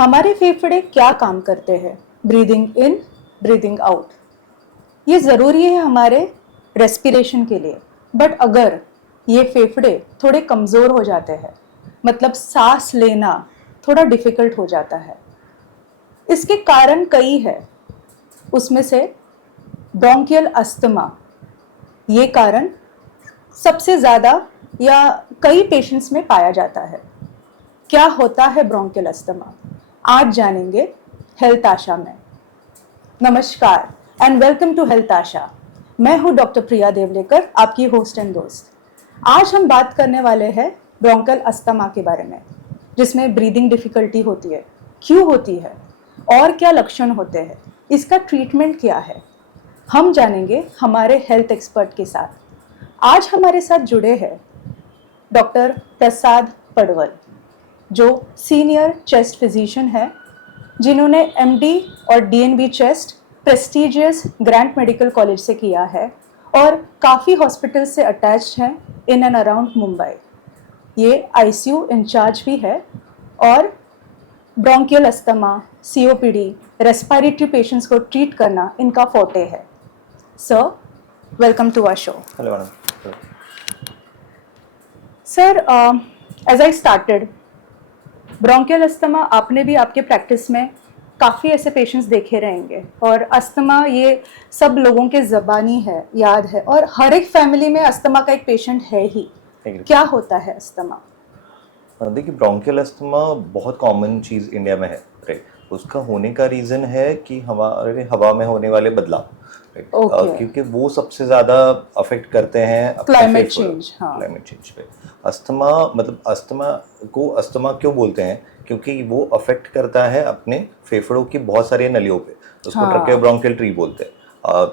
हमारे फेफड़े क्या काम करते हैं? Breathing in, breathing out. ये ज़रूरी है हमारे रेस्पिरेशन के लिए। बट अगर ये फेफड़े थोड़े कमज़ोर हो जाते हैं, मतलब सांस लेना थोड़ा डिफ़िकल्ट हो जाता है, इसके कारण कई है। उसमें से ब्रोंकियल अस्थमा, ये कारण सबसे ज़्यादा या कई पेशेंट्स में पाया जाता है। क्या होता है ब्रोंकियल अस्थमा? आज जानेंगे हेल्थ आशा में। नमस्कार एंड वेलकम टू हेल्थ आशा। मैं हूं डॉक्टर प्रिया देवलेकर, आपकी होस्ट एंड दोस्त। आज हम बात करने वाले हैं ब्रोंकियल अस्थमा के बारे में, जिसमें ब्रीदिंग डिफिकल्टी होती है, क्यों होती है और क्या लक्षण होते हैं, इसका ट्रीटमेंट क्या है, हम जानेंगे हमारे हेल्थ एक्सपर्ट के साथ। आज हमारे साथ जुड़े हैं डॉक्टर प्रसाद पडवल, जो सीनियर चेस्ट फिजिशियन है, जिन्होंने एमडी और DNB chest prestigious Grand medical college से किया है और काफ़ी हॉस्पिटल से अटैच्ड हैं इन एंड अराउंड मुंबई। ये आईसीयू इंचार्ज भी है और bronchial asthma, COPD, respiratory patients को ट्रीट करना इनका फोर्टे है। Sir, welcome to our show. Hello madam. Sir, as I started, bronchial asthma आपने भी आपके प्रैक्टिस में काफ़ी ऐसे पेशेंट्स देखे रहेंगे, और अस्थमा ये सब लोगों के ज़बानी है, याद है, और हर एक फैमिली में अस्थमा का एक पेशेंट है ही। क्या होता है अस्थमा? देखिए, ब्रोंकियल अस्थमा बहुत कॉमन चीज़ इंडिया में है, राइट। उसका होने का रीज़न है कि हमारे हवा में होने वाले बदलाव, राइट। क्योंकि वो सबसे ज़्यादा अफेक्ट करते हैं क्लाइमेट चेंज। हाँ, क्लाइमेट चेंज पे। अस्थमा मतलब अस्थमा को अस्थमा क्यों बोलते हैं? क्योंकि वो अफेक्ट करता है अपने फेफड़ों की बहुत सारी नलियों पे, उसको ट्रकेब्रोंकियल ट्री बोलते हैं।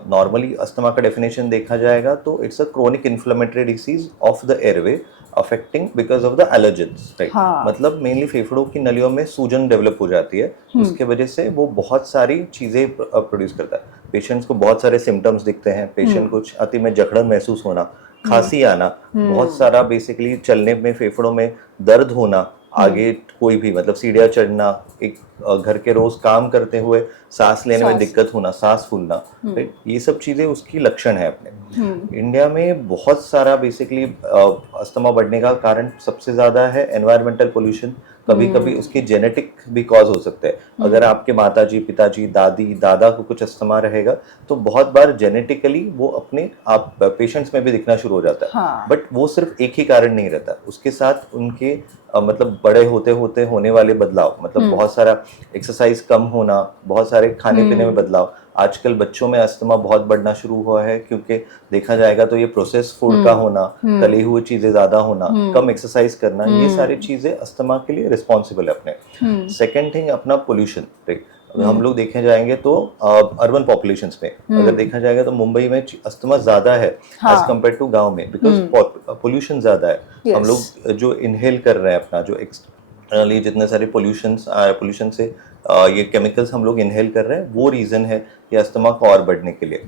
नॉर्मली अस्थमा का डेफिनेशन देखा जाएगा तो it's a chronic inflammatory disease of the airway affecting because of the allergens, right. मतलब मेनली फेफड़ों की नलियों में सूजन डेवलप हो जाती है, उसके वजह से वो बहुत सारी चीज़ें प्रोड्यूस करता है। पेशेंट्स को बहुत सारे सिम्टम्स दिखते हैं। पेशेंट को छाती में जकड़न महसूस होना, खांसी आना, बहुत सारा बेसिकली चलने में फेफड़ों में दर्द होना, आगे कोई भी मतलब सीढ़ियाँ चढ़ना, एक घर के रोज काम करते हुए सांस लेने में दिक्कत होना, सांस फूलना, राइट। ये सब चीज़ें उसकी लक्षण है अपने। इंडिया में बहुत सारा बेसिकली अस्थमा बढ़ने का कारण सबसे ज़्यादा है एनवायरमेंटल पोल्यूशन। कभी कभी उसकी जेनेटिक भी कॉज हो सकते हैं। अगर आपके माताजी, पिताजी, दादी, दादा को कुछ अस्थमा रहेगा तो बहुत बार जेनेटिकली वो अपने आप पेशेंट्स में भी दिखना शुरू हो जाता है। बट वो सिर्फ एक ही कारण नहीं रहता, उसके साथ उनके मतलब बड़े होते होते होने वाले बदलाव, मतलब बहुत सारा एक्सरसाइज कम होना, बहुत सारे खाने पीने में बदलाव। आजकल बच्चों में अस्थमा बहुत बढ़ना शुरू हुआ है क्योंकि देखा जाएगा तो ये प्रोसेस फूड का होना, तली हुई चीजें ज्यादा होना, कम एक्सरसाइज करना, ये सारी चीजें अस्थमा के लिए रिस्पॉन्सिबल है अपने। सेकेंड थिंग अपना पोल्यूशन, राइट। हम लोग देखे जाएंगे तो अर्बन पॉपुलेशंस में अगर देखा जाएगा तो मुंबई में अस्थमा ज्यादा है एज कम्पेयर टू गांव में, बिकॉज पोल्यूशन ज्यादा है। हम लोग जो इनहेल कर रहे हैं अपना, जो एक्सटर्नली जितने सारे पोल्यूशन से ये केमिकल्स हम लोग इनहेल कर रहे हैं, वो रीजन है ये अस्थमा को और बढ़ने के लिए।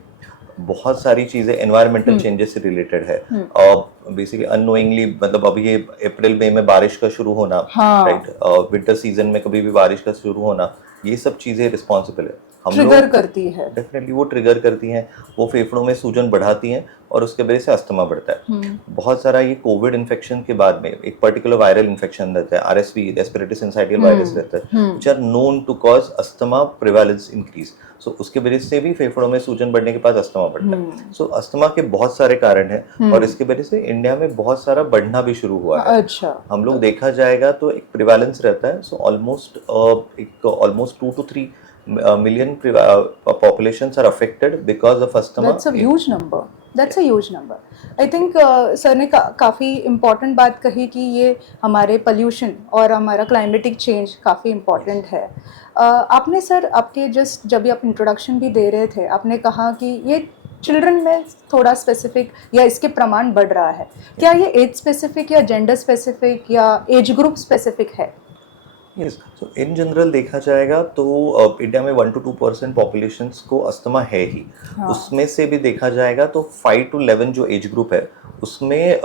बहुत सारी चीजें एनवायरमेंटल चेंजेस से रिलेटेड है, और बेसिकली अननोइंगली, मतलब अभी ये अप्रैल मई में बारिश का शुरू होना, राइट, विंटर सीजन में कभी भी बारिश का शुरू होना, ये सब चीजें रिस्पॉन्सिबल है। हम ट्रिगर करती है, डेफिनेटली वो ट्रिगर करती हैं, वो फेफड़ों में सूजन बढ़ाती हैं और उसके वजह से अस्थमा बढ़ता है। बहुत सारा ये कोविड इन्फेक्शन के बाद में एक पर्टिकुलर वायरल इन्फेक्शन रहता है, आरएसवी, रेस्पिरेटरी सिंसाइटियल वायरस रहता है, which are known to cause asthma prevalence increase. So उसके वजह से भी फेफड़ों में सूजन बढ़ने के बाद अस्थमा बढ़ता है। सो अस्थमा के बहुत सारे कारण हैं और इसके वजह से इंडिया में बहुत सारा बढ़ना भी शुरू हुआ है। अच्छा, हम लोग देखा जाएगा तो एक प्रिवेलेंस रहता है, so almost 2 to 3 million populations are affected because of asthma. That's a huge number. That's a huge number. I think sir ने काफ़ी इम्पॉर्टेंट बात कही कि ये हमारे पोल्यूशन और हमारा क्लाइमेटिक चेंज काफ़ी इम्पॉर्टेंट है। आपने सर आपके जस्ट जब भी आप इंट्रोडक्शन भी दे रहे थे, आपने कहा कि ये चिल्ड्रन में थोड़ा स्पेसिफिक या इसके प्रमाण बढ़ रहा है। क्या ये एज स्पेसिफिक या जेंडर स्पेसिफिक या एज ग्रुप स्पेसिफिक है? यस, सो इन जनरल देखा जाएगा तो इंडिया में 1 to 2% पॉपुलेशंस को अस्थमा है ही। उसमें से भी देखा जाएगा तो 5 to 11 जो एज ग्रुप है उसमें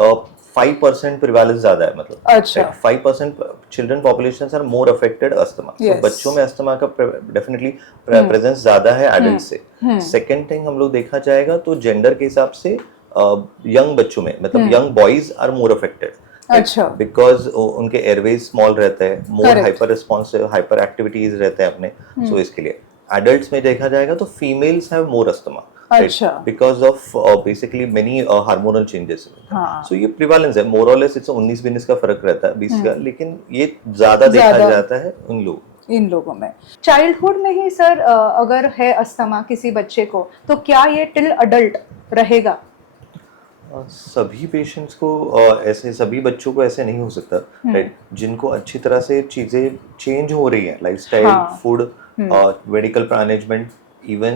5% प्रिवेलेंस ज्यादा है, मतलब अच्छा। 5% children population are more affected asthma. Yes. तो बच्चों में अस्थमा का डेफिनेटली प्रेजेंस ज्यादा है एडल्ट से। सेकेंड थिंग हम लोग देखा जाएगा तो जेंडर के हिसाब से यंग बच्चों में, मतलब young boys are more affected, अच्छा। बिकॉज उनके एयरवेज स्मॉल रहता है, more Correct. Hyper responsive, hyper activities रहते हैं अपने, सो इसके लिए। एडल्ट्स में देखा जाएगा तो फीमेल्स हैव मोर अस्थमा, अच्छा। Because of basically many hormonal changes. हाँ। सो ये प्रिवालेंस है, मोर और लेस इट्स 19-20 का फर्क रहता है, 20 का, लेकिन ये ज्यादा देखा जाता है इन लोगों में। चाइल्डहुड में ही सर अगर है अस्थमा किसी बच्चे को, तो क्या ये टिल अडल्ट रहेगा? सभी पेशेंट्स को ऐसे, सभी बच्चों को ऐसे नहीं हो सकता, राइट। जिनको अच्छी तरह से चीज़ें चेंज हो रही हैं, lifestyle, food, medical management, even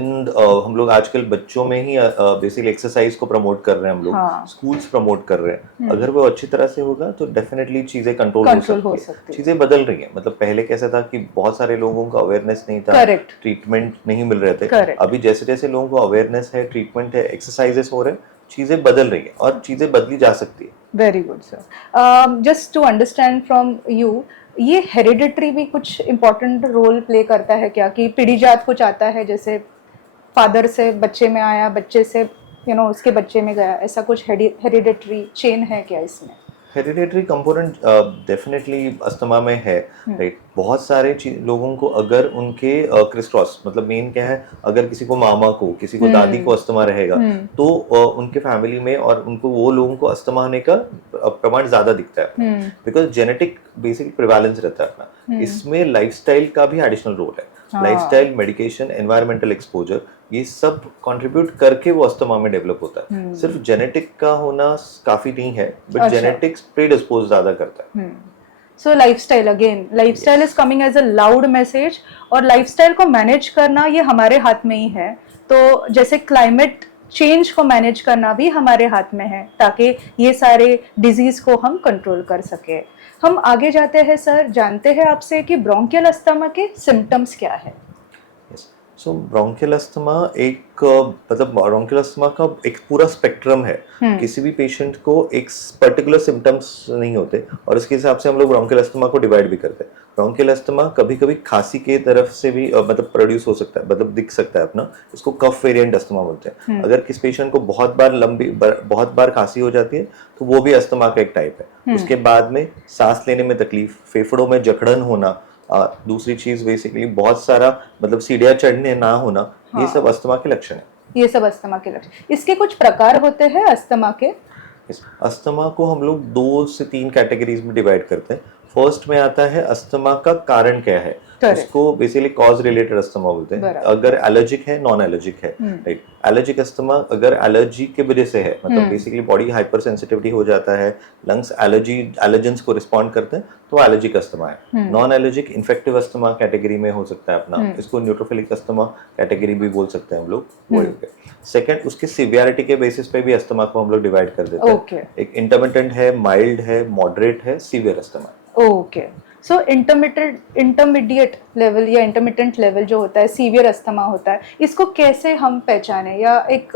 हम लोग आजकल बच्चों में ही बेसिकली एक्सरसाइज को प्रमोट कर रहे हैं, हम लोग स्कूल्स प्रमोट कर रहे हैं। अगर वो अच्छी तरह से होगा तो डेफिनेटली चीज़ें कंट्रोल हो सकती है। चीज़ें बदल रही हैं, मतलब पहले कैसा था कि बहुत सारे लोगों को अवेयरनेस नहीं था, ट्रीटमेंट नहीं मिल रहे थे। अभी जैसे जैसे लोगों को अवेयरनेस है, ट्रीटमेंट है, एक्सरसाइजेस हो रहे हैं, चीजें बदल रही हैं और चीजें बदली जा सकती है। Very good sir. Just to understand from you, ये हेरिडिटरी भी कुछ इम्पोर्टेंट रोल प्ले करता है क्या, कि पीढ़ीजात कुछ आता है, जैसे फादर से बच्चे में आया, बच्चे से उसके बच्चे में गया, ऐसा कुछ हेरिडिटरी चेन है क्या इसमें? हेरिडेटरी कंपोनेंट डेफिनेटली अस्थमा में है, राइट। बहुत सारे लोगों को अगर उनके क्रिस क्रॉस, मतलब मेन क्या है, अगर किसी को मामा को, किसी को दादी को अस्थमा रहेगा तो उनके फैमिली में और उनको, वो लोगों को अस्थमा होने का प्रमाण ज्यादा दिखता है, बिकॉज जेनेटिक बेसिक प्रिवेलेंस रहता है अपना। इसमें लाइफस्टाइल का भी एडिशनल रोल है, लाइफस्टाइल, मेडिकेशन, एनवायरमेंटल एक्सपोजर, ये सब कंट्रीब्यूट करके वो अस्थमा में डेवलप होता है। सिर्फ जेनेटिक का होना काफी नहीं है, बट जेनेटिक्स प्रीडिस्पोज ज्यादा करता है। So lifestyle, again lifestyle is coming as a loud message, और लाइफस्टाइल को मैनेज करना ये हमारे हाथ में ही है। तो जैसे क्लाइमेट चेंज को मैनेज करना भी हमारे हाथ में है, ताकि ये सारे डिजीज को हम कंट्रोल कर सके। हम आगे जाते हैं सर, जानते हैं आपसे कि ब्रोंकियल अस्थमा के सिम्टम्स क्या है। सो ब्रोंकियल अस्थमा एक मतलब ब्रोंकियल अस्थमा का एक पूरा स्पेक्ट्रम है। किसी भी पेशेंट को एक पर्टिकुलर सिम्टम्स नहीं होते, और उसके हिसाब से हम लोग ब्रोंकियल अस्थमा को डिवाइड भी करते हैं। ब्रोंकियल अस्थमा कभी कभी खांसी के तरफ से भी मतलब प्रोड्यूस हो सकता है, मतलब दिख सकता है अपना, इसको कफ वेरिएंट अस्थमा बोलते हैं। अगर किस पेशेंट को बहुत बार खांसी हो जाती है तो वो भी अस्थमा का एक टाइप है। उसके बाद में सांस लेने में तकलीफ, फेफड़ों में जकड़न होना, दूसरी चीज बेसिकली बहुत सारा मतलब सीढ़ियां चढ़ने ना होना, ये सब अस्थमा के लक्षण है। ये सब अस्थमा के लक्षण। इसके कुछ प्रकार होते हैं अस्थमा के? अस्थमा को हम लोग 2 से 3 कैटेगरीज में डिवाइड करते हैं। फर्स्ट में आता है अस्थमा का कारण क्या है, उसको बेसिकली कॉज रिलेटेड अस्थमा बोलते हैं। अगर एलर्जिक है, नॉन एलर्जिक है, राइट। एलर्जिक अस्थमा अगर एलर्जी के वजह से है, मतलब बेसिकली बॉडी हाइपर सेंसिटिविटी हो जाता है, लंग्स एलर्जेंस को रिस्पॉन्ड करते हैं, तो एलर्जिक अस्थमा है। Non allergic infective asthma category में हो सकता है अपना, इसको न्यूट्रोफिलिक अस्थमा कैटेगरी भी बोल सकते हैं हम लोग, वो हो गया। सेकंड, उसके सिवियरिटी के बेसिस पे भी अस्थमा को हम लोग डिवाइड कर देते हैं। एक इंटरमिटेंट है, माइल्ड है, मॉडरेट है, सीवियर अस्थमा। ओके, सो इंटरमीडिएट लेवल या इंटरमिटेंट लेवल जो होता है, सीवियर अस्थमा होता है, इसको कैसे हम पहचाने, या एक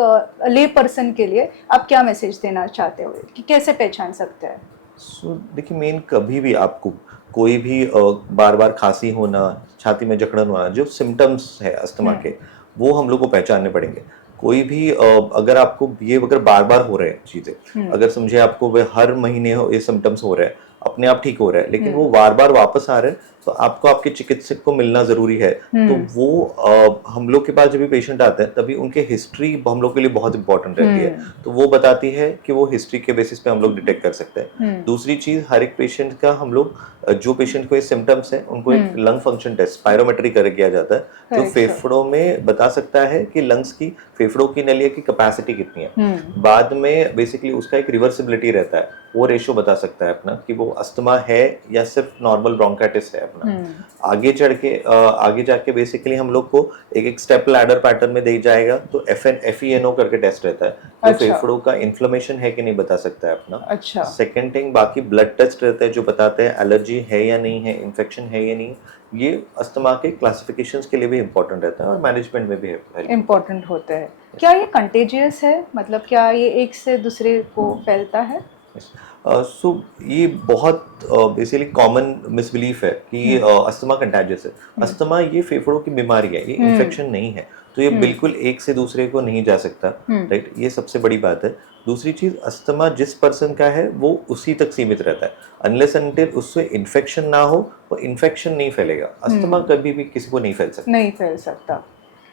ले पर्सन के लिए आप क्या मैसेज देना चाहते हो कि कैसे पहचान सकते हैं? देखिए, मेन कभी भी आपको कोई भी बार बार खांसी होना, छाती में जकड़न होना, जो सिम्टम्स है अस्थमा के, वो हम लोग को पहचानने पड़ेंगे। कोई भी अगर आपको ये अगर बार बार हो रहे हैं चीजें, अगर समझे आपको हर महीने ये सिम्टम्स हो रहे हैं, अपने आप ठीक हो रहा है, लेकिन वो बार बार वापस आ रहे हैं, तो आपको आपके चिकित्सक को मिलना जरूरी है। तो वो हम लोग के पास जब भी पेशेंट आते हैं तभी उनके हिस्ट्री हम लोग के लिए बहुत इंपॉर्टेंट रहती है, तो वो बताती है कि वो हिस्ट्री के बेसिस पे हम लोग डिटेक्ट कर सकते हैं। दूसरी चीज, हर एक पेशेंट का हम लोग, जो पेशेंट को ये सिम्टम्स है, उनको एक लंग फंक्शन टेस्ट स्पायरोमेट्री कर किया जाता है, जो फेफड़ों में बता सकता है कि लंग्स की, फेफड़ों की नलिया की कैपेसिटी कितनी है। बाद में बेसिकली उसका एक रिवर्सिबिलिटी रहता है, वो रेशियो बता सकता है अपना कि वो अस्थमा है या सिर्फ नॉर्मल ब्रोंकाइटिस है अपना। आगे जाके बेसिकली हम लोग को एक स्टेप लैडर पैटर्न में दे जाएगा, तो FeNO करके टेस्ट रहता है, जो फेफड़ों का इन्फ्लेमेशन है कि नहीं बता सकता है अपना। अच्छा। सेकंड थिंग, बाकी ब्लड टेस्ट रहता है जो बताते हैं एलर्जी है या नहीं है, इन्फेक्शन है या नहीं। ये अस्थमा के क्लासिफिकेशंस के लिए भी इम्पोर्टेंट रहता है और मैनेजमेंट में भी इम्पोर्टेंट होता है। क्या ये कंटेजियस है, मतलब क्या ये एक से दूसरे को फैलता है? सो ये बहुत बेसिकली कॉमन मिसबिलीफ है कि अस्थमा कंटाजियस है। अस्थमा ये फेफड़ों की बीमारी है, ये इन्फेक्शन नहीं है, तो ये बिल्कुल एक से दूसरे को नहीं जा सकता, राइट। ये सबसे बड़ी बात है। दूसरी चीज, अस्थमा जिस पर्सन का है वो उसी तक सीमित रहता है, अनलेस अनटिल उससे इन्फेक्शन ना हो, वो इन्फेक्शन नहीं फैलेगा। अस्थमा कभी भी किसी को नहीं फैल सकता। नहीं फैल सकता।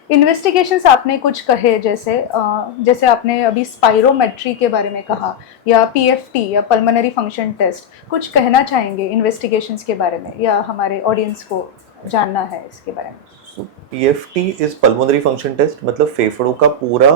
इन्वेस्टिगेशंस आपने कुछ कहे, जैसे आपने अभी स्पाइरोमेट्री के बारे में कहा, या पीएफटी या पल्मोनरी फंक्शन टेस्ट, कुछ कहना चाहेंगे इन्वेस्टिगेशंस के बारे में, या हमारे ऑडियंस को जानना है इसके बारे में? So PFT is pulmonary function test, मतलब फेफड़ों का पूरा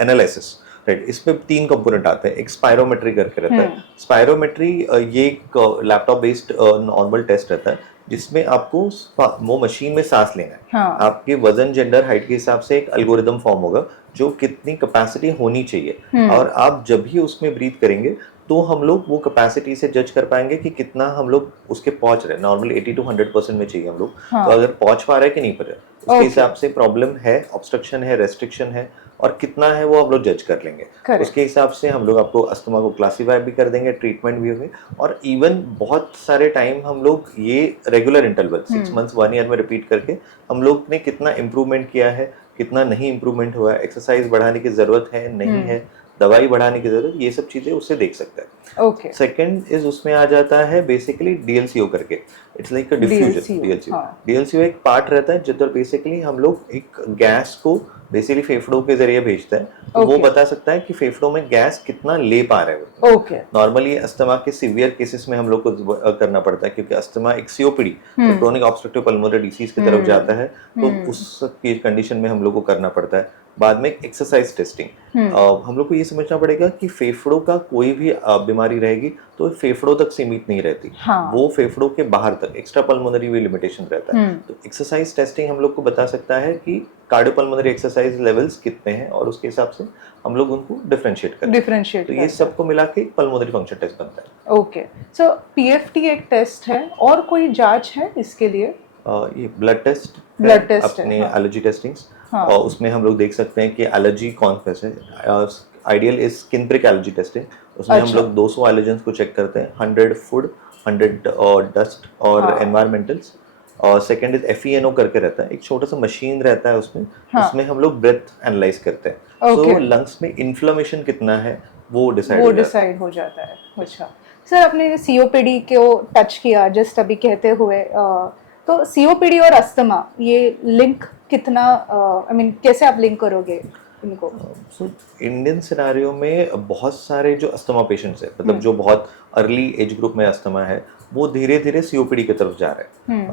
एनालिसिस, राइट। इसमें 3 कंपोनेंट आते हैं। एक स्पायरोमेट्री करके रहता है। स्पायरोमेट्री ये एक लैपटॉप बेस्ड नॉर्मल टेस्ट रहता है, जिसमें आपको वो मशीन में सांस लेना है। हाँ। आपके वजन, जेंडर, हाइट के हिसाब से एक एल्गोरिदम फॉर्म होगा जो कितनी कैपेसिटी होनी चाहिए, और आप जब भी उसमें ब्रीथ करेंगे तो हम लोग वो कैपेसिटी से जज कर पाएंगे कि कितना हम लोग उसके पहुंच रहे हैं। नॉर्मली 80 to 100% में चाहिए हम लोग। हाँ। तो अगर पहुंच पा रहे हैं कि नहीं पा रहे, उसके हिसाब से प्रॉब्लम है, ऑब्स्ट्रक्शन है, रेस्ट्रिक्शन है, और कितना है वो हम लोग जज कर लेंगे। उसके हिसाब से हम लोग आपको अस्थमा को क्लासीफाई भी कर देंगे, ट्रीटमेंट भी होंगे। और इवन बहुत सारे टाइम हम लोग ये रेगुलर इंटरवल 6 मंथ्स 1 ईयर में रिपीट करके हम लोग ने कितना इम्प्रूवमेंट किया है, कितना नहीं इम्प्रूवमेंट हुआ है, एक्सरसाइज बढ़ाने की जरूरत है नहीं है, दवाई बढ़ाने की जरूरत, ये सब चीजें उससे देख सकते हैं। ओके। सेकंड इज उसमें आ जाता है बेसिकली डीएलसीओ करके, इट्स लाइक अ डिफ्यूजन। डीएलसीओ एक पार्ट रहता है जिधर बेसिकली हम लोग एक गैस को बेसिकली फेफड़ों के जरिए भेजते हैं, तो वो बता सकता है कि फेफड़ों में गैस कितना ले पा रहे हो। नॉर्मली अस्थमा के सीवियर केसेस में हम लोग को करना पड़ता है, क्योंकि अस्थमा एक COPD, chronic obstructive pulmonary disease की तरफ जाता है, तो उस कंडीशन में हम लोग को करना पड़ता है। बाद में एक्सरसाइज टेस्टिंग, हम लोग को ये समझना पड़ेगा कि फेफड़ों का कोई भी बीमारी रहेगी तो फेफड़ों तक सीमित नहीं रहती। वो फेफड़ों के बाहर तक एक्स्ट्रा पल्मोनरी भी लिमिटेशन रहता है। तो एक्सरसाइज टेस्टिंग हम लोग को बता सकता है कि कार्डियोपल्मोनरी एक्सरसाइज लेवल्स कितने हैं, और उसके हिसाब से हम लोग उनको डिफरेंशिएट करते हैं। तो ये सबको मिला के पल्मोनरी फंक्शन टेस्ट बनता है। ओके, सो पीएफटी एक टेस्ट है, और कोई जांच है इसके लिए? ये ब्लड टेस्ट अपने एलर्जी टेस्टिंग्स, और उसमें हम लोग देख सकते हैं कि एलर्जी कौन से है। Ideal is skin prick allergy testing, उसमें हम लोग 200 एलर्जेंस को चेक करते हैं, 100 फूड, 100 डस्ट और एनवायरमेंटल्स। और सेकंड इज FeNO करके रहता है, एक छोटा सा मशीन रहता है उसमें, उसमें हम लोग ब्रेथ एनालाइज करते हैं। सो लंग्स में इन्फ्लेमेशन कितना है वो डिसाइड हो जाता है। अच्छा सर, आपने सीओपीडी को टच किया जस्ट अभी कहते हुए, तो सीओपीडी और अस्थमा ये लिंक कितना, आई मीन कैसे आप लिंक करोगे इनको? सो इंडियन सिनारियो में बहुत सारे जो अस्थमा पेशेंट्स हैं, मतलब जो बहुत अर्ली एज ग्रुप में अस्थमा है, वो धीरे धीरे सीओपीडी की तरफ जा रहे हैं,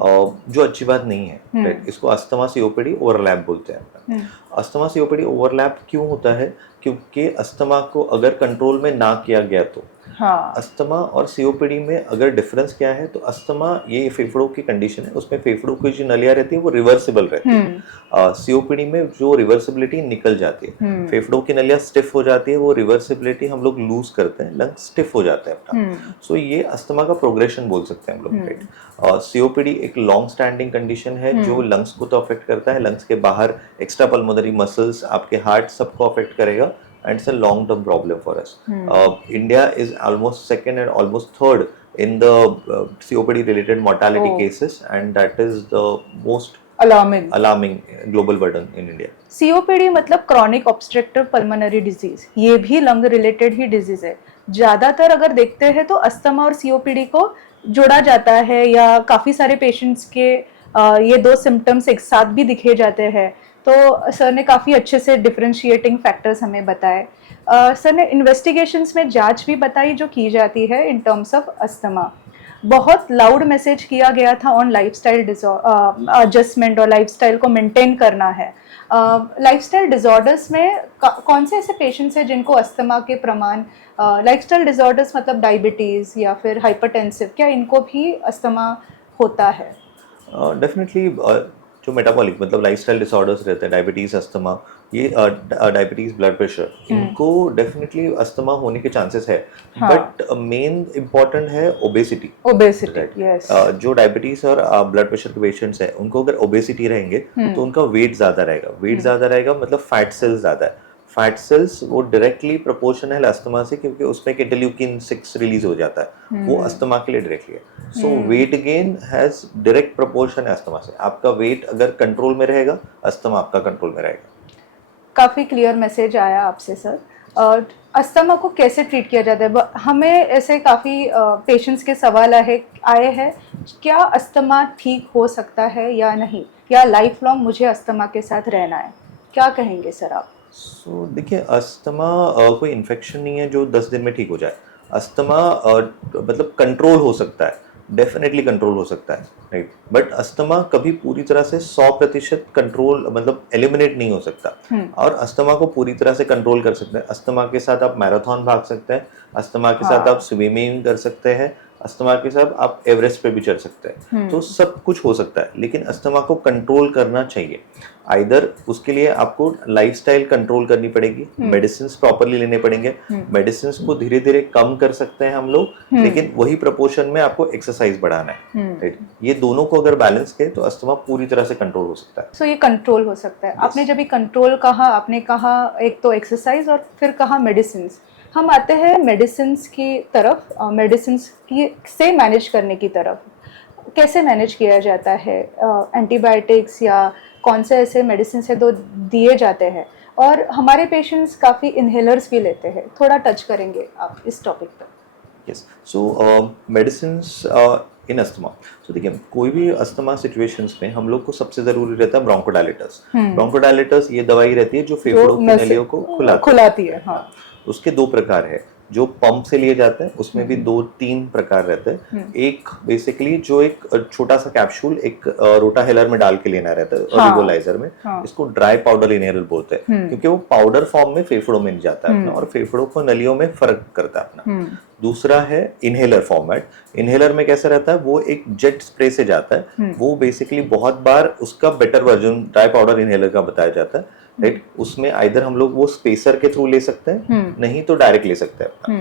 जो अच्छी बात नहीं है, राइट। इसको अस्थमा सीओपीडी ओवरलैप बोलते हैं। अस्थमा सीओपीडी ओवरलैप क्यों होता है? क्योंकि अस्थमा को अगर कंट्रोल में ना किया गया तो, अस्थमा और सीओपीडी में अगर डिफरेंस क्या है, तो अस्थमा ये फेफड़ों की कंडीशन है, उसमें फेफड़ों की जो नलियां रहती है वो रिवर्सिबल रहती है। सीओपीडी में जो रिवर्सिबिलिटी निकल जाती है, फेफड़ों की नलियां स्टिफ हो जाती है, वो रिवर्सिबिलिटी हम लोग लूज करते हैं, लंग स्टिफ हो जाते हैं अपना। सो ये अस्थमा का प्रोग्रेशन बोल सकते हैं हम लोग, राइट। सीओपीडी एक लॉन्ग स्टैंडिंग कंडीशन है जो लंग्स को तो अफेक्ट करता है, लंग्स के बाहर एक्स्ट्रा पल्मोनरी मसल्स, आपके हार्ट, सबको अफेक्ट करेगा, and it's a long term problem for us. India is almost second and almost third in the COPD related mortality cases, and that is the most alarming global burden in India. COPD मतलब chronic obstructive pulmonary disease, ये भी lung related ही disease है। ज्यादातर अगर देखते हैं तो asthma और COPD को जोड़ा जाता है, या काफी सारे पेशेंट्स के ये दो सिम्टम्स एक साथ भी दिखे जाते हैं। तो सर ने काफ़ी अच्छे से डिफरेंशिएटिंग फैक्टर्स हमें बताए। सर ने इन्वेस्टिगेशंस में जांच भी बताई जो की जाती है इन टर्म्स ऑफ अस्थमा। बहुत लाउड मैसेज किया गया था ऑन लाइफस्टाइल एडजस्टमेंट, और लाइफस्टाइल को मेंटेन करना है। लाइफस्टाइल डिसऑर्डर्स में कौन से ऐसे पेशेंट्स हैं जिनको अस्थमा के प्रमाण, लाइफस्टाइल डिसऑर्डर्स मतलब डायबिटीज़ या फिर हाइपरटेंसिव, क्या इनको भी अस्थमा होता है? डेफिनेटली जो मेटाबॉलिक मतलब लाइफस्टाइल डिसऑर्डर्स रहते हैं, डायबिटीज, अस्थमा, ये डायबिटीज, ब्लड प्रेशर, इनको डेफिनेटली अस्थमा होने के चांसेस है। बट मेन इम्पोर्टेंट है ओबेसिटी, यस। जो डायबिटीज और ब्लड प्रेशर के पेशेंट्स हैं, उनको अगर ओबेसिटी रहेंगे तो उनका वेट ज्यादा रहेगा। वेट ज्यादा रहेगा मतलब फैट सेल्स ज्यादा है, फैट सेल्स वो डायरेक्टली प्रोपोर्शनल अस्थमा से, क्योंकि उसमें एक इंटरल्यूकिन 6 रिलीज हो जाता है, वो अस्थमा के लिए डायरेक्टली है। So weight gain has direct proportion है अस्थमा से। आपका वेट अगर कंट्रोल में रहेगा, अस्थमा आपका कंट्रोल में रहेगा। काफ़ी क्लियर मैसेज आया आपसे सर। अस्थमा को कैसे ट्रीट किया जाता है? हमें ऐसे काफ़ी पेशेंट्स के सवाल आए हैं, क्या अस्थमा ठीक हो सकता है या नहीं, या लाइफ लॉन्ग मुझे अस्थमा के साथ रहना है? क्या कहेंगे सर आप? सो देखिए, अस्थमा कोई इन्फेक्शन नहीं है जो 10 दिन में ठीक हो जाए। अस्थमा मतलब कंट्रोल हो सकता है, डेफिनेटली कंट्रोल हो सकता है, राइट। बट अस्थमा कभी पूरी तरह से 100% कंट्रोल मतलब एलिमिनेट नहीं हो सकता। और अस्थमा को पूरी तरह से कंट्रोल कर सकते हैं। अस्थमा के साथ आप मैराथन भाग सकते हैं, अस्थमा के साथ आप स्विमिंग कर सकते हैं, अस्थमा के साथ आप एवरेस्ट पे भी चढ़ सकते हैं। तो सब कुछ हो सकता है, लेकिन अस्थमा को कंट्रोल करना चाहिए। आइदर उसके लिए आपको लाइफस्टाइल कंट्रोल करनी पड़ेगी, मेडिसिन प्रॉपरली लेने पड़ेंगे। मेडिसिन को धीरे धीरे कम कर सकते हैं हम लोग, लेकिन वही प्रोपोर्शन में आपको एक्सरसाइज बढ़ाना है, राइट। ये दोनों को अगर बैलेंस करें तो अस्थमा पूरी तरह से कंट्रोल हो सकता है। सो ये कंट्रोल हो सकता है। आपने जब ये कंट्रोल कहा, आपने कहा एक तो एक्सरसाइज और फिर कहा मेडिसिन। हम आते हैं मेडिसिन की तरफ, मेडिसिन की से मैनेज करने की तरफ। कैसे मैनेज किया जाता है? एंटीबायोटिक्स या कौन से ऐसे मेडिसिन है जो दिए जाते हैं? और हमारे पेशेंट्स काफ़ी इन्हेलर्स भी लेते हैं, थोड़ा टच करेंगे आप इस टॉपिक पर? यस, सो मेडिसिन्स इन अस्थमा। तो देखिए, कोई भी अस्थमा सिचुएशंस में हम लोग को सबसे जरूरी रहता है ब्रोंकोडायलेटर्स। ब्रोंकोडायलेटर्स ये दवाई रहती है जो फेफड़ों की नलियों को खुलाती है। हाँ। उसके 2 प्रकार है। जो पंप से लिए जाते हैं उसमें भी 2-3 प्रकार रहते हैं। एक बेसिकली जो एक छोटा सा कैप्सूल एक रोटाहेलर में डाल के लेना रहता है, नेबुलाइजर में। इसको ड्राई पाउडर इनहेलर बोलते हैं, क्योंकि वो पाउडर फॉर्म में फेफड़ों में नहीं जाता है अपना, और फेफड़ों को नलियों में फर्क करता है अपना। दूसरा है इनहेलर फॉर्मेट। इनहेलर में कैसा रहता है, वो एक जेट स्प्रे से जाता है। वो बेसिकली बहुत बार उसका better version dry powder inhaler का बताया जाता है, राइट। उसमें आइदर हम लोग वो स्पेसर के थ्रू ले सकते हैं, नहीं तो डायरेक्ट ले सकते हैं।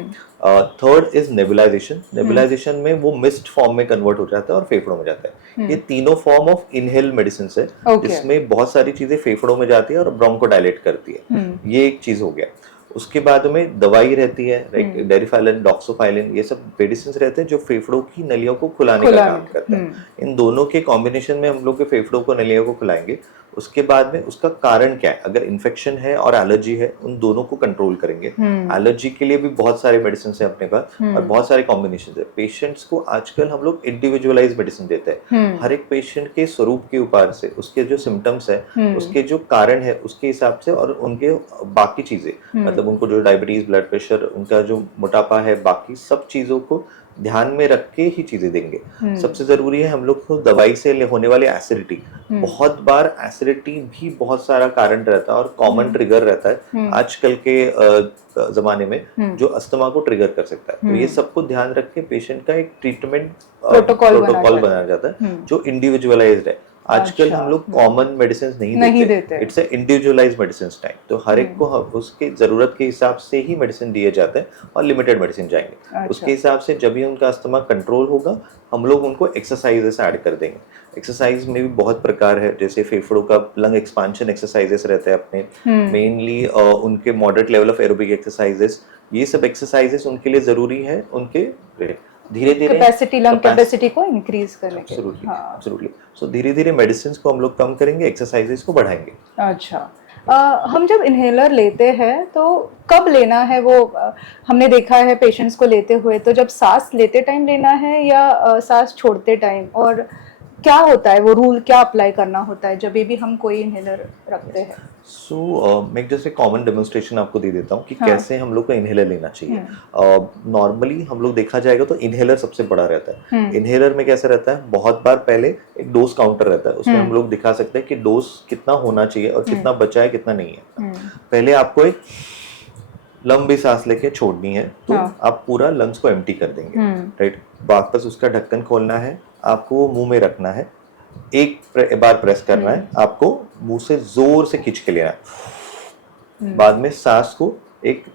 Third is nebulisation. नेबुलाइजेशन में वो मिस्ट फॉर्म में कन्वर्ट हो जाता है और फेफड़ों में जाता है। ये तीनों फॉर्म ऑफ इनहेल मेडिसिन है, जिसमें बहुत सारी चीजें फेफड़ों में जाती है और ब्रोंकोडायलेट करती है। ये एक चीज हो गया। उसके बाद में दवाई रहती है, राइट, डेरिफाइलिन, डॉक्सोफाइलिन, ये सब मेडिसिन रहते हैं जो फेफड़ों की नलियों को खुलाने का काम करते हैं। इन दोनों के कॉम्बिनेशन में हम लोग के फेफड़ों को नलियों को खुलाएंगे। उसके बाद में उसका कारण क्या है, अगर इन्फेक्शन है और एलर्जी है, उन दोनों को कंट्रोल करेंगे। एलर्जी के लिए भी बहुत सारे मेडिसिन है अपने पास, और बहुत सारे कॉम्बिनेशन है। पेशेंट्स को आजकल हम लोग इंडिविजुअलाइज मेडिसिन देते हैं। हर एक पेशेंट के स्वरूप के ऊपर से, उसके जो सिम्टम्स है, उसके जो कारण है, उसके हिसाब से, और उनके बाकी चीजें, मतलब उनको जो डायबिटीज, ब्लड प्रेशर, उनका जो मोटापा है, बाकी सब चीजों को ध्यान में रख के ही चीजें देंगे। सबसे जरूरी है हम लोग को दवाई से होने वाले एसिडिटी। बहुत बार एसिडिटी भी बहुत सारा कारण रहता है और कॉमन ट्रिगर रहता है आजकल के जमाने में, जो अस्थमा को ट्रिगर कर सकता है। तो ये सबको ध्यान रख के पेशेंट का एक ट्रीटमेंट प्रोटोकॉल बनाया जाता है जो इंडिविजुअलाइज्ड है। आजकल हम लोग कॉमन मेडिसिन नहीं देते। It's individualised medicine type. तो हर एक को उसके जरूरत के हिसाब से ही मेडिसिन दिए जाते हैं, और लिमिटेड मेडिसिन जाएंगे। उसके हिसाब से जब भी उनका अस्थमा कंट्रोल होगा, हम लोग उनको एक्सरसाइजेस ऐड कर देंगे। एक्सरसाइज में भी बहुत प्रकार है, जैसे फेफड़ों का लंग एक्सपांशन एक्सरसाइजेस रहते हैं अपने, मेनली उनके moderate level of aerobic exercises. ये सब एक्सरसाइजेस उनके लिए जरूरी है, उनके धीरे धीरे कैपेसिटी, लंग कैपेसिटी को इंक्रीज करने के। एब्सोल्युटली। सो धीरे धीरे मेडिसिन को हम लोग कम करेंगे, एक्सरसाइजेस को बढ़ाएंगे। अच्छा, हम जब इनहेलर लेते हैं तो कब लेना है वो? हमने देखा है पेशेंट्स को लेते हुए, तो जब सांस लेते टाइम लेना है या सांस छोड़ते टाइम, और क्या होता है वो रूल, क्या अप्लाई करना होता है जब भी हम कोई इनहेलर रखते हैं? सो मैं जैसे कॉमन डेमोन्स्ट्रेशन आपको दे देता हूँ कि कैसे हम लोग को इनहेलर लेना चाहिए। नॉर्मली हम लोग देखा जाएगा तो इनहेलर सबसे बड़ा रहता है। इनहेलर में कैसा रहता है, बहुत बार पहले एक डोज काउंटर रहता है, उसमें हम लोग दिखा सकते हैं कि डोज कितना होना चाहिए और कितना बचा है, कितना नहीं है। पहले आपको एक लंबी सांस लेके छोड़नी है, तो आप पूरा लंग्स को एम्प्टी कर देंगे, राइट। वापस उसका ढक्कन खोलना है, आपको मुंह में रखना है, एक बार प्रेस करना है, आपको मुंह से जोर से खींच के लेना है। बाद में सांस को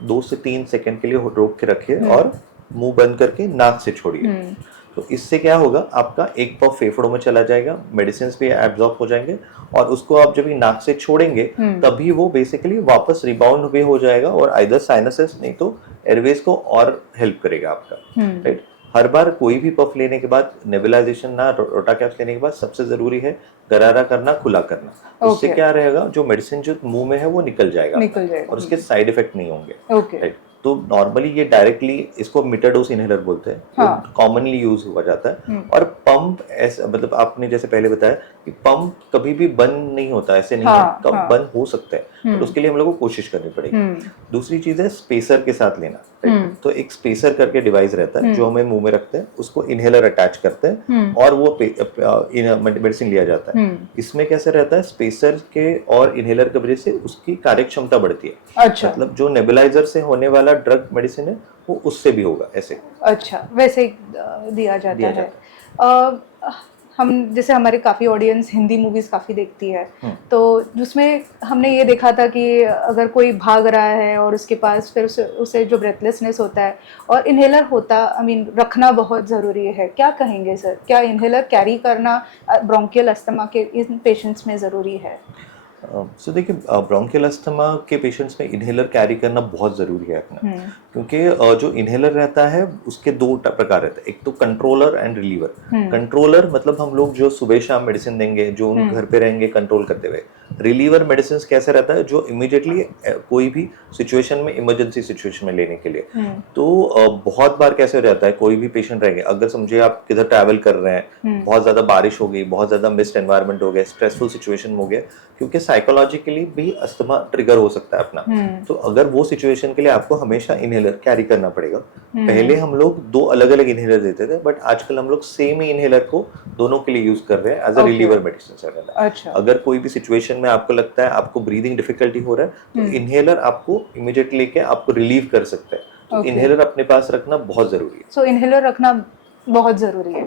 2 से 3 सेकंड के लिए रोक के रखिए और मुंह बंद करके नाक से छोड़िए। तो इससे क्या होगा, आपका एक पफ फेफड़ों में चला जाएगा, मेडिसिन भी एब्जॉर्ब हो जाएंगे, और उसको आप जब नाक से छोड़ेंगे तभी वो बेसिकली वापस रिबाउंड भी हो जाएगा, और आइदर साइनसेस नहीं तो एयरवेज को और हेल्प करेगा आपका, राइट। हर बार कोई भी पफ लेने के बाद, नेबुलाइजेशन ना रोटा कैप्स लेने के बाद सबसे जरूरी है गरारा करना, खुला करना। उससे क्या रहेगा, जो मेडिसिन जो मुंह में है वो निकल जाएगा और उसके साइड इफेक्ट नहीं होंगे, राइट। तो नॉर्मली ये डायरेक्टली इसको मीटरडोज इनहेलर बोलते हैं, हाँ। कॉमनली यूज हुआ जाता है। और पंप ऐसा, मतलब आपने जैसे पहले बताया कि पंप कभी भी बंद नहीं होता, ऐसे नहीं है, कब बंद हो सकता है, तो उसके लिए हम लोग को कोशिश करनी पड़ेगी। दूसरी चीज है स्पेसर के साथ लेना, तो एक स्पेसर करके डिवाइस रहता है जो हमें मुंह में रखते हैं, उसको इनहेलर अटैच करते हैं और वो मेडिसिन लिया जाता है। इसमें कैसे रहता है, स्पेसर के और इनहेलर की वजह से उसकी कार्यक्षमता बढ़ती है। अच्छा। मतलब जो नेबुलाइजर से होने वाला ड्रग मेडिसिन है वो उससे भी होगा ऐसे। अच्छा, वैसे दिया जाता है। हम जैसे हमारे काफ़ी ऑडियंस हिंदी मूवीज़ काफ़ी देखती है, तो जिसमें हमने ये देखा था कि अगर कोई भाग रहा है और उसके पास फिर उसे जो ब्रेथलेसनेस होता है और इन्हेलर होता, रखना बहुत ज़रूरी है। क्या कहेंगे सर, क्या इन्हेलर कैरी करना ब्रोंकियल अस्थमा के इन पेशेंट्स में ज़रूरी है? सो देखिए, ब्रोंकियल अस्थमा के पेशेंट्स में इन्हेलर कैरी करना बहुत ज़रूरी है अपना, क्योंकि जो इन्हेलर रहता है उसके दो प्रकार रहते हैं, एक तो कंट्रोलर एंड रिलीवर। कंट्रोलर मतलब हम लोग जो सुबह शाम मेडिसिन देंगे, जो घर पे रहेंगे कंट्रोल करते हुए। रिलीवर मेडिसिन कैसे रहता है, जो इमीडिएटली कोई भी सिचुएशन में, इमरजेंसी सिचुएशन में लेने के लिए। तो बहुत बार कैसे हो जाता है, कोई भी पेशेंट रहेंगे, अगर समझिए आप किधर ट्रैवल कर रहे हैं, बहुत ज़्यादा बारिश हो गई, बहुत ज़्यादा मिस्ट एनवायरनमेंट हो गया, स्ट्रेसफुल सिचुएशन हो गया, क्योंकि साइकोलॉजिकली भी अस्थमा ट्रिगर हो सकता है अपना। तो अगर वो सिचुएशन के लिए आपको हमेशा इनहेलर कैरी करना पड़ेगा। पहले हम लोग दो अलग अलग इनहेलर देते थे, बट आजकल हम लोग सेम ही इनहेलर को दोनों के लिए यूज कर रहे हैं एज अ रिलीवर मेडिसिन। अच्छा। अगर कोई भी सिचुएशन में आपको लगता है आपको ब्रीदिंग डिफिकल्टी हो रहा है, तो इनहेलर आपको इमीडिएटली लेके आपको रिलीव कर सकता है। तो इनहेलर अपने पास रखना बहुत जरूरी है। सो इनहेलर रखना बहुत ज़रूरी है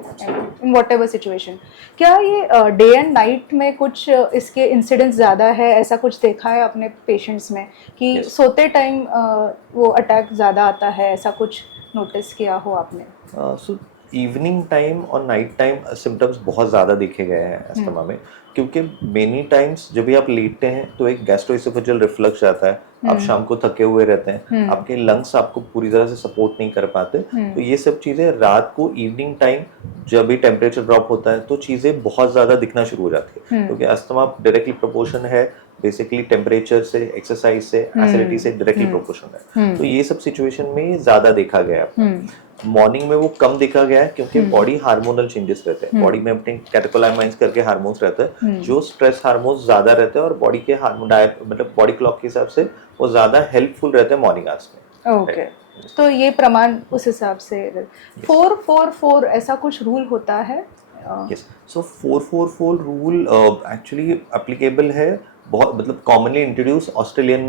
इन वॉट एवर सिचुएशन। क्या ये डे एंड नाइट में कुछ इसके इंसिडेंस ज़्यादा है, ऐसा कुछ देखा है अपने पेशेंट्स में कि सोते टाइम वो अटैक ज़्यादा आता है, ऐसा कुछ नोटिस किया हो आपने? सो इवनिंग टाइम और नाइट टाइम सिम्टम्स बहुत ज़्यादा देखे गए हैं अस्थमा में, क्योंकि मेनी टाइम्स जब भी आप लेटते हैं तो एक गैस्ट्रोइसोफेजियल रिफ्लक्स आता है, आप शाम को थके हुए रहते हैं, आपके लंग्स आपको पूरी तरह से सपोर्ट नहीं कर पाते। तो ये सब चीज़ें रात को इवनिंग टाइम जब भी टेम्परेचर ड्रॉप होता है तो चीज़ें बहुत ज़्यादा दिखना शुरू हो जाती है, क्योंकि अस्थमा डायरेक्टली प्रोपोर्शन है बेसिकली टेम्परेचर से, एक्सरसाइज से, एसिडिटी से डायरेक्टली प्रोपोर्शन है। तो ये सब सिचुएशन में ज़्यादा देखा गया है। मॉर्निंग में वो कम देखा गया है, क्योंकि बॉडी हार्मोनल चेंजेस रहते हैं, बॉडी में अपने कैटेकोलामाइन्स करके हार्मोन्स रहते हैं, जो स्ट्रेस हार्मोन्स ज्यादा रहते हैं और बॉडी के हार्मोन मतलब बॉडी क्लॉक के हिसाब से वो ज्यादा हेल्पफुल रहते हैं मॉर्निंग आवर्स में। ओके, तो ये प्रमाण उस हिसाब से 4-4-4 ऐसा कुछ रूल होता है? यस, सो 4-4-4 रूल एक्चुअली एप्लीकेबल है, बहुत मतलब commonly introduce Australian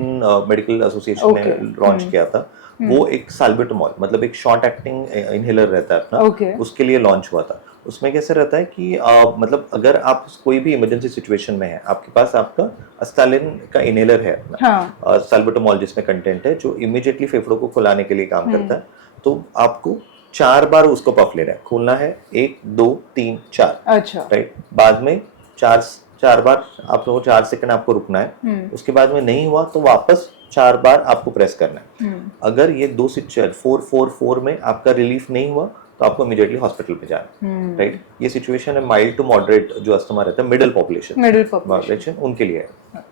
medical association ने लॉन्च किया था। वो एक साल्बुटामॉल मतलब एक शॉर्ट एक्टिंग इनहेलर रहता है अपना, उसके लिए लॉन्च हुआ था। उसमें कैसे रहता है कि मतलब अगर आप कोई भी इमरजेंसी सिचुएशन में है, आपके पास आपका अस्तालिन का इनहेलर है अपना, साल्बुटामॉल जिसमें कंटेंट है, जो इमीडिएटली फेफड़ों को खुलाने के लिए काम करता है। तो आपको 4 बार उसको पफ लेना है, खोलना है 1 2 3 4। अच्छा, राइट। बाद में 4 बार आप लोगों को 4 सेकंड आपको रुकना है, उसके बाद में नहीं हुआ तो वापस 4 बार आपको प्रेस करना है। अगर ये 2 से 4-4-4 में आपका रिलीफ नहीं हुआ तो आपको इमीडिएटली हॉस्पिटल पे जाना है, राइट। ये सिचुएशन है माइल्ड टू मॉडरेट जो अस्थमा रहता है, मिडिल पॉपुलेशन उनके लिए है।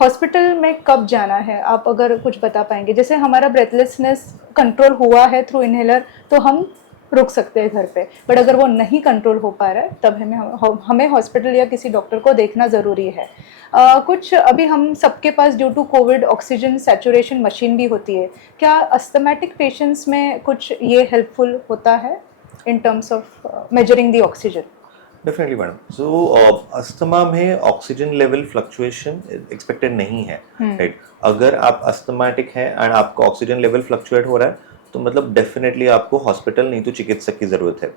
हॉस्पिटल में कब जाना है, आप अगर कुछ बता पाएंगे? जैसे हमारा ब्रेथलेसनेस कंट्रोल हुआ है थ्रू इनहेलर तो हम रुक सकते हैं घर पे, बट अगर वो नहीं कंट्रोल हो पा रहा है तब हमें हॉस्पिटल या किसी डॉक्टर को देखना ज़रूरी है। कुछ अभी हम सबके पास due to COVID oxygen saturation machine भी होती है, क्या अस्थमैटिक पेशेंट्स में कुछ ये हेल्पफुल होता है in terms of measuring the oxygen? Definitely madam. So asthma में ऑक्सीजन लेवल फ्लक्चुएशन एक्सपेक्टेड नहीं है, राइट। अगर आप अस्थमैटिक हैं एंड आपका ऑक्सीजन लेवल फ्लक्चुएट हो रहा है तो मतलब डेफिनेटली आपको हॉस्पिटल नहीं तो चिकित्सक की जरूरत है।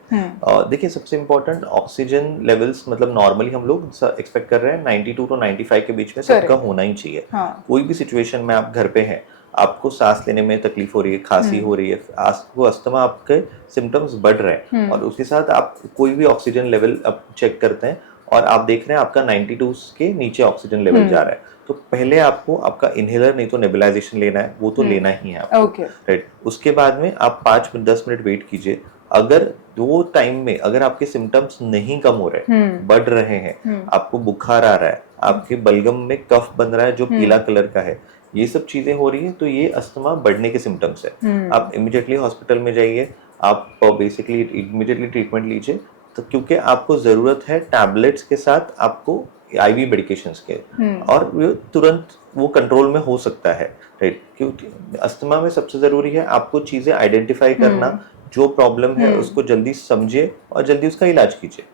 देखिए, सबसे इम्पोर्टेंट ऑक्सीजन लेवल्स मतलब नॉर्मली हम लोग एक्सपेक्ट कर रहे हैं 92 to 95 के बीच में सबका होना ही चाहिए। कोई भी सिचुएशन में आप घर पे हैं, आपको सांस लेने में तकलीफ हो रही है, खांसी हो रही है, आपको अस्थमा, आपके सिम्टम्स बढ़ रहे हैं और उसके साथ आप कोई भी ऑक्सीजन लेवल आप चेक करते हैं और आप देख रहे हैं आपका 92 के नीचे ऑक्सीजन लेवल जा रहा है, तो पहले आपको आपका इनहेलर नहीं तो नेबुलाइजेशन लेना है, वो तो लेना ही है आपको, राइट। उसके बाद में आप 5-10 मिनट वेट कीजिए। अगर दो टाइम में अगर आपके सिम्टम्स नहीं कम हो रहे, बढ़ रहे हैं, आपको बुखार आ रहा है, आपके बलगम में कफ बन रहा है जो पीला कलर का है, ये सब चीजें हो रही है, तो ये अस्थमा बढ़ने के सिम्टम्स है। आप इमिडिएटली हॉस्पिटल में जाइए, आप बेसिकली इमिडिएटली ट्रीटमेंट लीजिए, तो क्योंकि आपको जरूरत है टैबलेट्स के साथ आपको आईवी मेडिकेशंस के, और वो तुरंत वो कंट्रोल में हो सकता है, राइट। क्योंकि अस्थमा में सबसे जरूरी है आपको चीजें आइडेंटिफाई करना, जो प्रॉब्लम है उसको जल्दी समझिए और जल्दी उसका इलाज कीजिए।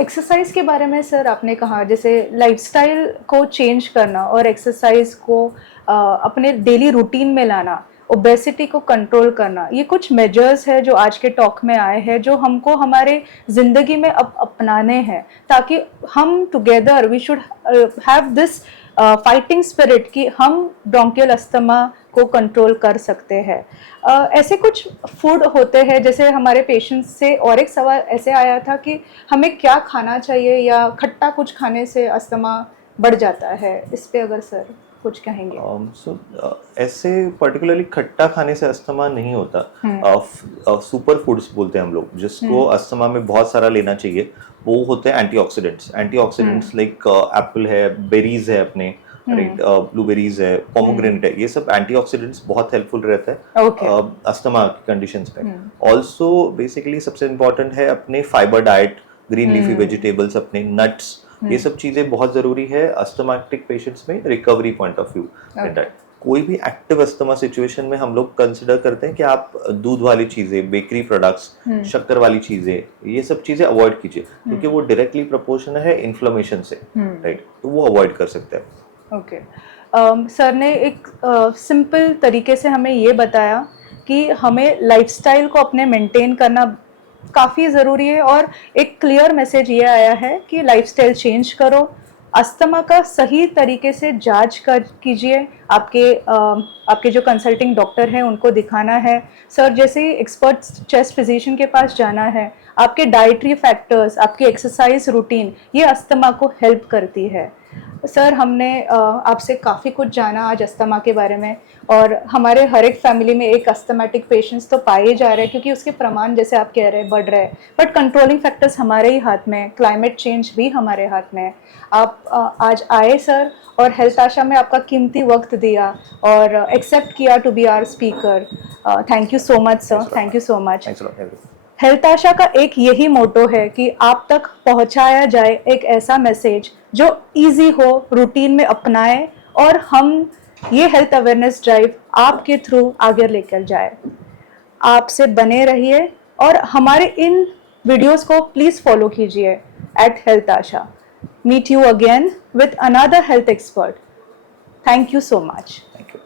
एक्सरसाइज के बारे में सर आपने कहा, जैसे लाइफस्टाइल को चेंज करना और एक्सरसाइज को अपने डेली रूटीन में लाना, ओबेसिटी को कंट्रोल करना, ये कुछ मेजर्स है जो आज के टॉक में आए हैं, जो हमको हमारे ज़िंदगी में अब अपनाने हैं, ताकि हम together we should have this fighting spirit कि हम ब्रोंकियल अस्थमा को कंट्रोल कर सकते हैं। ऐसे कुछ फूड होते हैं, जैसे हमारे पेशेंट्स से और एक सवाल ऐसे आया था कि हमें क्या खाना चाहिए या खट्टा कुछ खाने से अस्थमा बढ़ जाता है, इस पे अगर सर कुछ कहेंगे। ऐसे पर्टिकुलरली खट्टा खाने से अस्थमा नहीं होता। सुपर फूड्स बोलते हैं हम लोग, जिसको अस्थमा में बहुत सारा लेना चाहिए, वो होते हैं एंटीऑक्सीडेंट्स लाइक एप्पल है, बेरीज है अपने, ब्लूबेरीज है, पोमोग्रेनेट है, ये सब एंटीऑक्सीडेंट्स बहुत हेल्पफुल रहता है अस्थमा की कंडीशंस पे। ऑल्सो बेसिकली सबसे इम्पोर्टेंट है अपने fibre diet, green leafy vegetables, अपने नट्स, ये सब चीजें बहुत जरूरी है अस्थमाटिक पेशेंट्स में रिकवरी पॉइंट ऑफ व्यू। कोई भी एक्टिव अस्थमा सिचुएशन में हम लोग कंसिडर करते हैं कि आप दूध वाली चीजें, बेकरी प्रोडक्ट्स, शक्कर वाली चीजें, ये सब चीजें अवॉइड कीजिए, क्योंकि वो डायरेक्टली प्रोपोर्शनल है इन्फ्लेमेशन से, राइट, तो वो अवॉइड कर सकते हैं। ओके, सर ने एक सिंपल तरीके से हमें ये बताया कि हमें लाइफस्टाइल को अपने मेंटेन करना काफ़ी ज़रूरी है, और एक क्लियर मैसेज ये आया है कि लाइफस्टाइल चेंज करो, अस्थमा का सही तरीके से जांच कीजिए, आपके जो कंसल्टिंग डॉक्टर हैं उनको दिखाना है, सर जैसे ही एक्सपर्ट चेस्ट फिजिशियन के पास जाना है, आपके डाइटरी फैक्टर्स, आपकी एक्सरसाइज रूटीन, ये अस्थमा को हेल्प करती है। सर हमने आपसे काफ़ी कुछ जाना आज अस्थमा के बारे में, और हमारे हर एक फैमिली में एक अस्थमेटिक पेशेंट्स तो पाए जा रहे हैं, क्योंकि उसके प्रमाण जैसे आप कह रहे हैं बढ़ रहे हैं, बट कंट्रोलिंग फैक्टर्स हमारे ही हाथ में, क्लाइमेट चेंज भी हमारे हाथ में है। आप आज आए सर, और हेल्थ आशा में आपका कीमती वक्त दिया और एक्सेप्ट किया to be our speaker. Thank you so much sir, thank you so much. Health Asha का एक यही मोटो है कि आप तक पहुंचाया जाए एक ऐसा मैसेज जो इजी हो, रूटीन में अपनाएं, और हम ये हेल्थ अवेयरनेस ड्राइव आपके थ्रू आगे लेकर जाए। आपसे बने रहिए और हमारे इन वीडियोस को प्लीज़ फॉलो कीजिए @healthasha। Meet you again with another health expert. Thank you so much. Thank you.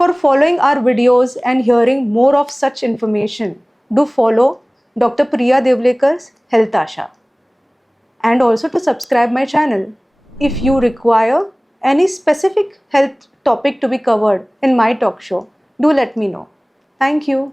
For following our videos and hearing more of such information, do follow Dr. Priya Devlekar's Health Asha. And also to subscribe my channel. If you require any specific health topic to be covered in my talk show, do let me know. Thank you.